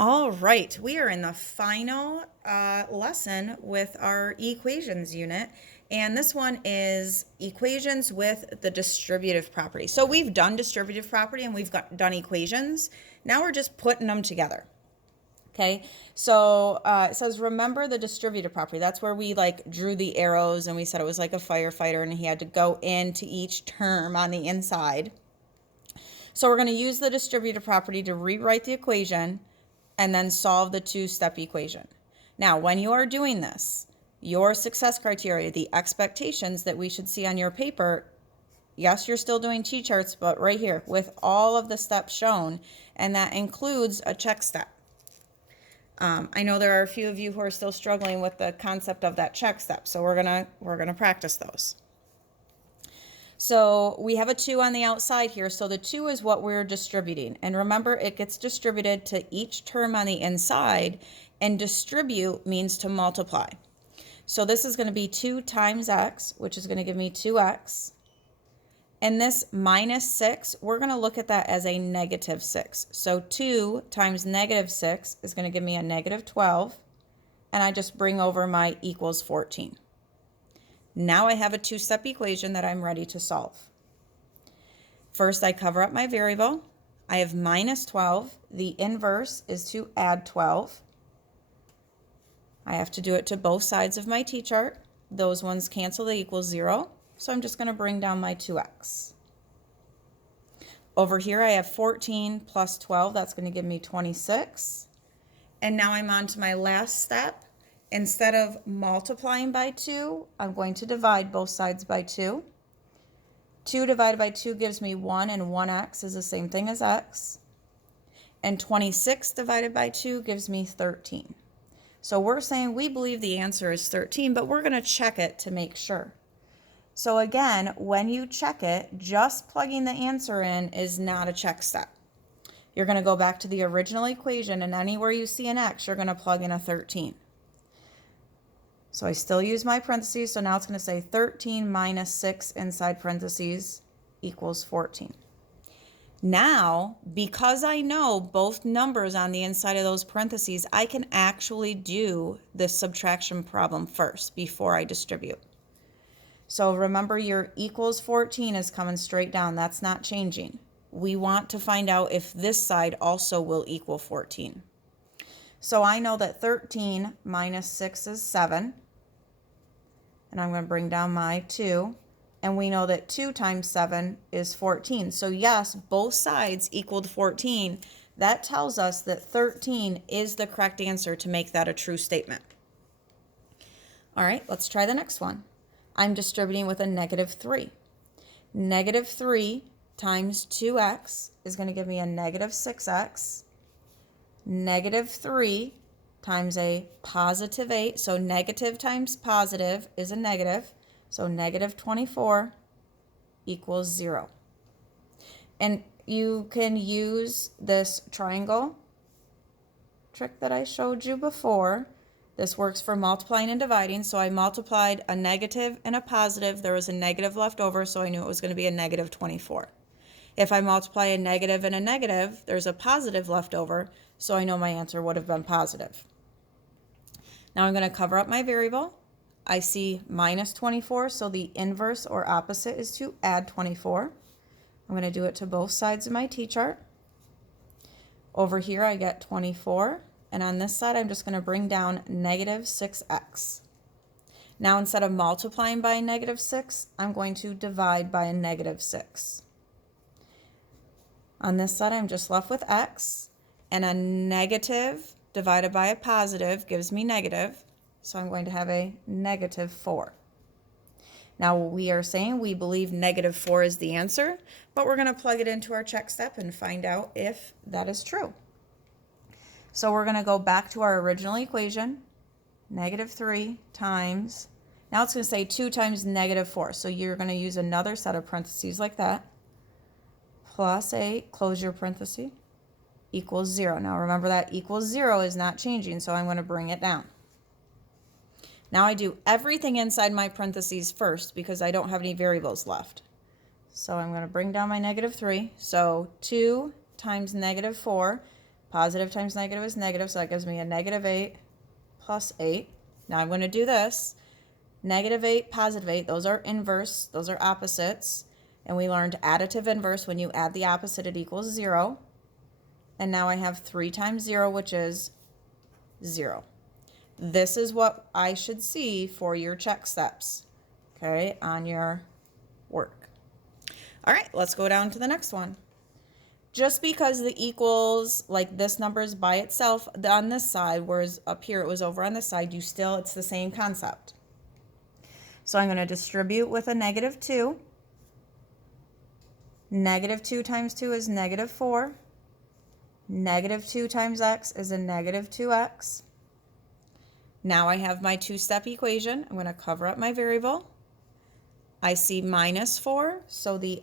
All right, we are in the final lesson with our equations unit, and this one is equations with the distributive property. So we've done distributive property and we've done equations. Now we're just putting them together. Okay, so it says remember the distributive property. That's where we drew the arrows and we said it was like a firefighter and he had to go into each term on the inside. So we're going to use the distributive property to rewrite the equation and then solve the two-step equation. Now, when you are doing this, your success criteria, the expectations that we should see on your paper, yes, you're still doing T-charts, but right here with all of the steps shown, and that includes a check step. I know there are a few of you who are still struggling with the concept of that check step, so we're gonna practice those. So we have a 2 on the outside here. So the 2 is what we're distributing. And remember, it gets distributed to each term on the inside, and distribute means to multiply. So this is going to be 2 times x, which is going to give me 2x. And this minus 6, we're going to look at that as a negative 6. So 2 times negative 6 is going to give me a negative 12. And I just bring over my equals 14. Now I have a two-step equation that I'm ready to solve. First, I cover up my variable. I have minus 12. The inverse is to add 12. I have to do it to both sides of my T-chart. Those ones cancel, they equal 0. So I'm just going to bring down my 2x. Over here I have 14 plus 12. That's going to give me 26. And now I'm on to my last step. Instead of multiplying by 2, I'm going to divide both sides by 2. 2 divided by 2 gives me 1, and 1x is the same thing as x. And 26 divided by 2 gives me 13. So we're saying we believe the answer is 13, but we're going to check it to make sure. So again, when you check it, just plugging the answer in is not a check step. You're going to go back to the original equation, and anywhere you see an x, you're going to plug in a 13. So I still use my parentheses, so now it's going to say 13 minus 6 inside parentheses equals 14. Now, because I know both numbers on the inside of those parentheses, I can actually do this subtraction problem first before I distribute. So remember, your equals 14 is coming straight down. That's not changing. We want to find out if this side also will equal 14. So I know that 13 minus 6 is 7. And I'm going to bring down my 2. And we know that 2 times 7 is 14. So yes, both sides equaled 14. That tells us that 13 is the correct answer to make that a true statement. All right, let's try the next one. I'm distributing with a negative 3. Negative 3 times 2x is going to give me a negative 6x. Negative 3 times a positive 8. So negative times positive is a negative. So negative 24 equals 0. And you can use this triangle trick that I showed you before. This works for multiplying and dividing. So I multiplied a negative and a positive. There was a negative left over, so I knew it was going to be a negative 24. If I multiply a negative and a negative, there's a positive left over, so I know my answer would have been positive. Now I'm going to cover up my variable. I see minus 24, so the inverse or opposite is to add 24. I'm going to do it to both sides of my T-chart. Over here I get 24, and on this side I'm just going to bring down negative 6x. Now instead of multiplying by a negative 6, I'm going to divide by a negative 6. On this side I'm just left with x, and a negative divided by a positive gives me negative, so I'm going to have a negative 4. Now we are saying we believe negative 4 is the answer, but we're going to plug it into our check step and find out if that is true. So we're going to go back to our original equation, negative 3 times, now it's going to say 2 times negative 4, so you're going to use another set of parentheses like that, plus 8, close your parenthesis, equals 0. Now remember that equals 0 is not changing, so I'm going to bring it down. Now I do everything inside my parentheses first because I don't have any variables left. So I'm going to bring down my negative 3. So 2 times negative 4. Positive times negative is negative, so that gives me a negative 8 plus 8. Now I'm going to do this. Negative 8, positive 8, those are inverse, those are opposites. And we learned additive inverse, when you add the opposite, it equals 0. And now I have 3 times 0, which is 0. This is what I should see for your check steps, okay, on your work. All right, let's go down to the next one. Just because the equals, like this number is by itself on this side, whereas up here it was over on this side, it's the same concept. So I'm going to distribute with a negative 2. Negative 2 times 2 is negative 4. Negative 2 times x is a negative 2x. Now I have my two-step equation. I'm going to cover up my variable. I see minus 4, so the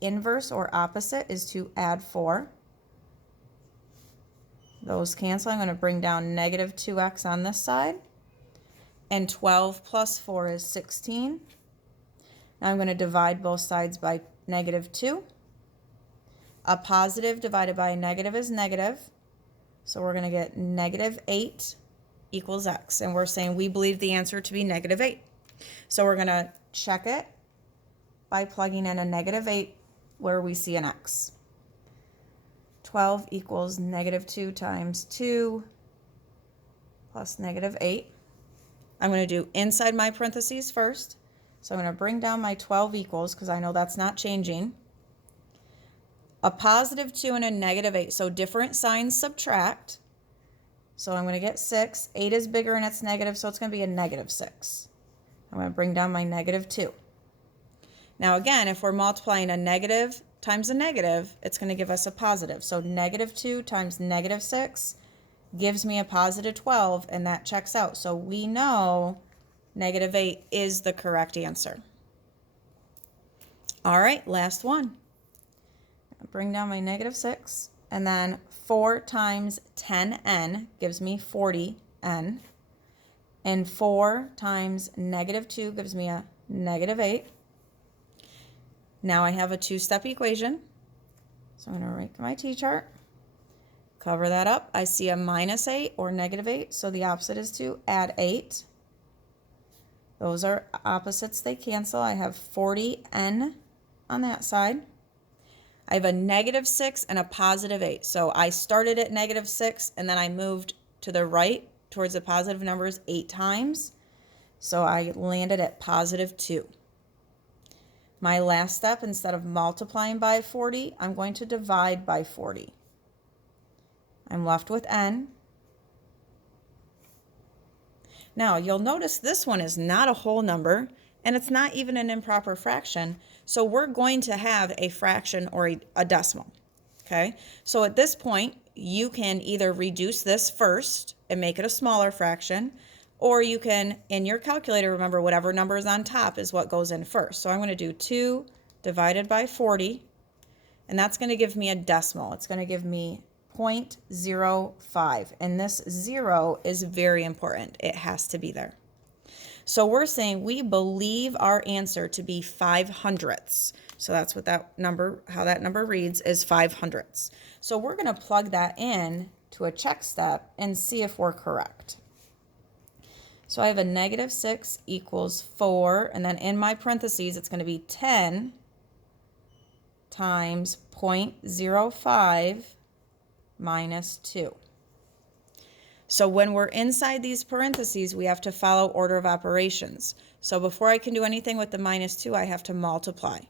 inverse or opposite is to add 4. Those cancel. I'm going to bring down negative 2x on this side. And 12 plus 4 is 16. Now I'm going to divide both sides by negative 2. A positive divided by a negative is negative. So we're going to get negative 8 equals x. And we're saying we believe the answer to be negative 8. So we're going to check it by plugging in a negative 8 where we see an x. 12 equals negative 2 times 2 plus negative 8. I'm going to do inside my parentheses first. So I'm going to bring down my 12 equals because I know that's not changing. A positive 2 and a negative 8. So different signs subtract. So I'm going to get 6. 8 is bigger and it's negative, so it's going to be a negative 6. I'm going to bring down my negative 2. Now again, if we're multiplying a negative times a negative, it's going to give us a positive. So negative 2 times negative 6 gives me a positive 12, and that checks out. So we know negative 8 is the correct answer. All right, last one. I'll bring down my negative 6, and then 4 times 10n gives me 40n, and 4 times negative 2 gives me a negative 8. Now I have a two-step equation. So I'm going to write my t-chart. Cover that up. I see a minus 8 or negative 8, so the opposite is to add 8. Those are opposites, they cancel. I have 40n on that side. I have a negative 6 and a positive 8. So I started at negative 6 and then I moved to the right towards the positive numbers 8 times. So I landed at positive 2. My last step, instead of multiplying by 40, I'm going to divide by 40. I'm left with n. Now, you'll notice this one is not a whole number, and it's not even an improper fraction, so we're going to have a fraction or a decimal, okay? So at this point, you can either reduce this first and make it a smaller fraction, or you can, in your calculator, remember whatever number is on top is what goes in first. So I'm going to do 2 divided by 40, and that's going to give me a decimal. It's going to give me 0.05, and this 0 is very important. It has to be there. So we're saying we believe our answer to be 5/100ths. So that's what that number, how that number reads, is 5/100ths. So we're going to plug that in to a check step and see if we're correct. So I have a negative 6 equals 4, and then in my parentheses it's going to be 10 times 0.05 minus 2. So when we're inside these parentheses, we have to follow order of operations. So before I can do anything with the minus 2, I have to multiply.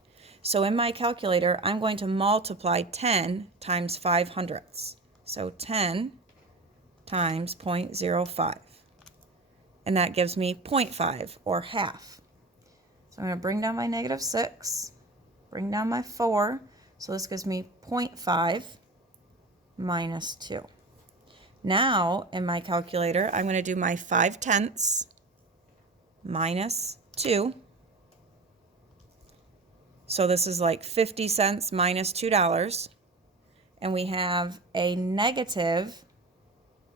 So in my calculator, I'm going to multiply 10 times 5/100ths. So 10 times 0.05. And that gives me 0.5, or half. So I'm going to bring down my negative 6, bring down my 4. So this gives me 0.5 minus 2. Now, in my calculator, I'm going to do my 5/10 minus 2. So this is like 50 cents minus $2. And we have a negative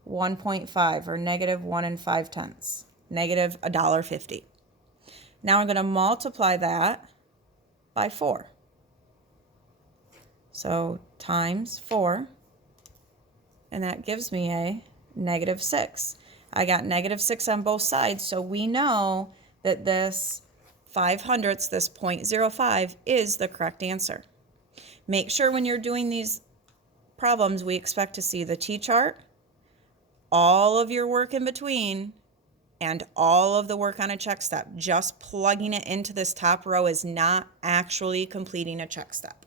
1.5, or negative 1 5/10, negative $1.50. Now I'm going to multiply that by 4. So times 4. and that gives me a -6. I got -6 on both sides, so we know that this 5/100, this 0.05, is the correct answer. Make sure when you're doing these problems, we expect to see the t-chart, all of your work in between, and all of the work on a check step. Just plugging it into this top row is not actually completing a check step.